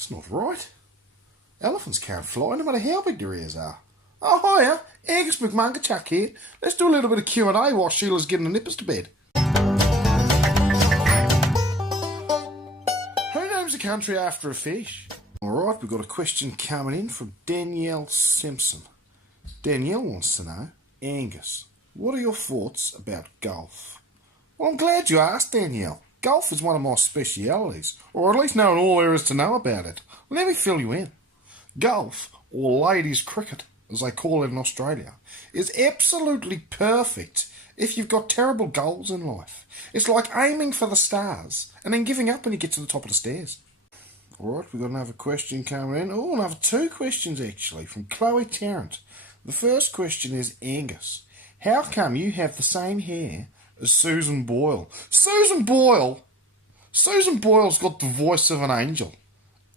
That's not right. Elephants can't fly no matter how big their ears are. Oh, hiya, Angus McMungachuck here. Let's do a little bit of Q&A while Sheila's getting the nippers to bed. Who names a country after a fish? Alright, we've got a question coming in from Danielle Simpson. Danielle wants to know, Angus, what are your thoughts about golf? Well, I'm glad you asked, Danielle. Golf is one of my specialities, or at least knowing all there is to know about it. Let me fill you in. Golf, or ladies cricket, as they call it in Australia, is absolutely perfect if you've got terrible goals in life. It's like aiming for the stars and then giving up when you get to the top of the stairs. Alright, we've got another question coming in. Oh, another two questions actually, from Chloe Tarrant. The first question is, Angus, how come you have the same hair as Susan Boyle? Susan Boyle? Susan Boyle's got the voice of an angel.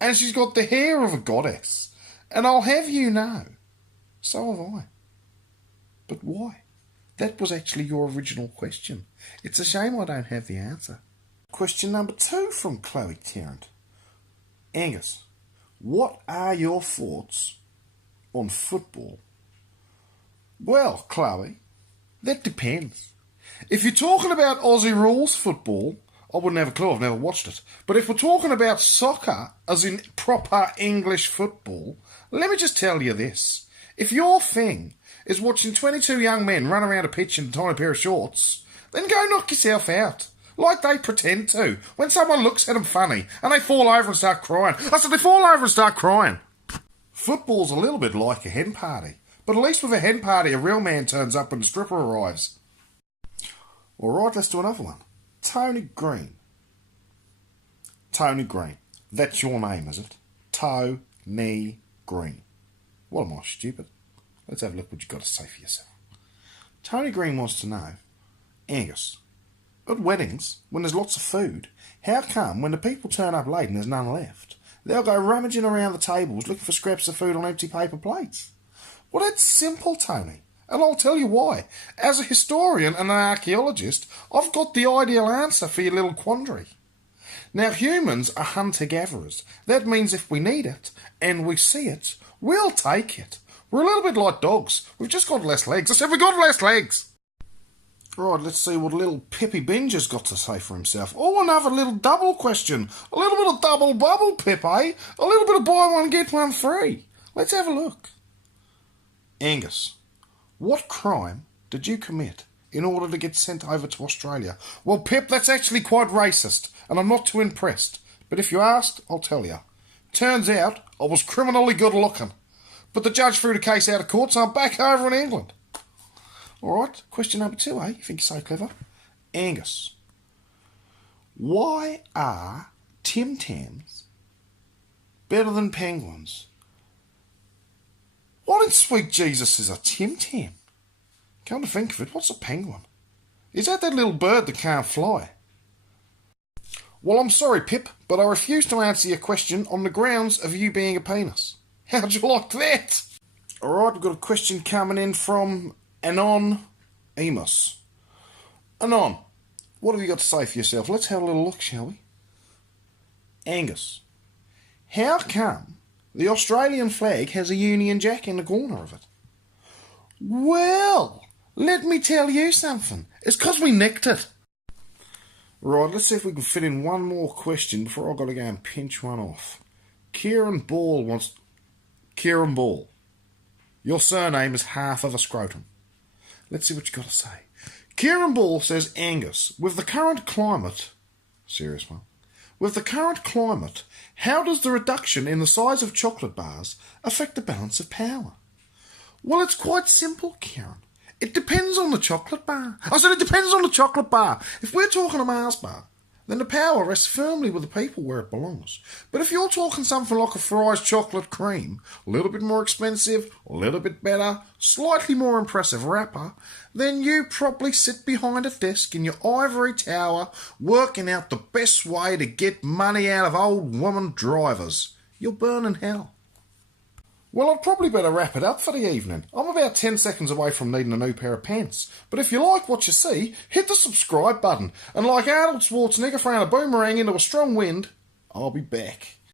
And she's got the hair of a goddess. And I'll have you know, so have I. But why? That was actually your original question. It's a shame I don't have the answer. Question number 2 from Chloe Tarrant. Angus, what are your thoughts on football? Well, Chloe, that depends. If you're talking about Aussie rules football, I wouldn't have a clue, I've never watched it. But if we're talking about soccer, as in proper English football, let me just tell you this. If your thing is watching 22 young men run around a pitch in a tiny pair of shorts, then go knock yourself out. Like they pretend to. When someone looks at them funny and they fall over and start crying. I said they fall over and start crying. Football's a little bit like a hen party. But at least with a hen party, a real man turns up when the stripper arrives. Alright, let's do another one. Tony Green. Tony Green. That's your name, is it? Tony Green. What am I, stupid? Let's have a look what you've got to say for yourself. Tony Green wants to know, Angus, at weddings, when there's lots of food, how come when the people turn up late and there's none left, they'll go rummaging around the tables looking for scraps of food on empty paper plates? Well, that's simple, Tony. And I'll tell you why. As a historian and an archaeologist, I've got the ideal answer for your little quandary. Now, humans are hunter-gatherers. That means if we need it, and we see it, we'll take it. We're a little bit like dogs. We've just got less legs. I said we've got less legs. Right, let's see what little Pippy Binger's got to say for himself. Oh, another little double question. A little bit of double bubble, Pip, eh? A little bit of buy one, get one free. Let's have a look. Angus, what crime did you commit in order to get sent over to Australia? Well, Pip, that's actually quite racist, and I'm not too impressed. But if you asked, I'll tell you. Turns out I was criminally good looking. But the judge threw the case out of court, so I'm back over in England. Alright, question number 2, eh? You think you're so clever? Angus, why are Tim Tams better than penguins? What in sweet Jesus is a Tim Tam? Come to think of it, what's a penguin? Is that little bird that can't fly? Well, I'm sorry, Pip, but I refuse to answer your question on the grounds of you being a penis. How'd you like that? Alright, we've got a question coming in from Anonymous. Anon, what have you got to say for yourself? Let's have a little look, shall we? Angus, how come the Australian flag has a Union Jack in the corner of it? Well, let me tell you something. It's 'cause we nicked it. Right, let's see if we can fit in one more question before I've got to go and pinch one off. Kieran Ball wants... Kieran Ball, your surname is half of a scrotum. Let's see what you've got to say. Kieran Ball says, Angus, with the current climate... Serious one. With the current climate, how does the reduction in the size of chocolate bars affect the balance of power? Well, it's quite simple, Kieran. It depends on the chocolate bar. I said it depends on the chocolate bar. If we're talking a Mars bar, then the power rests firmly with the people where it belongs. But if you're talking something like a Fry's chocolate cream, a little bit more expensive, a little bit better, slightly more impressive wrapper, then you probably sit behind a desk in your ivory tower working out the best way to get money out of old woman drivers. You'll burn in hell. Well, I'd probably better wrap it up for the evening. I'm about 10 seconds away from needing a new pair of pants. But if you like what you see, hit the subscribe button. And like Arnold Schwarzenegger throwing a boomerang into a strong wind, I'll be back.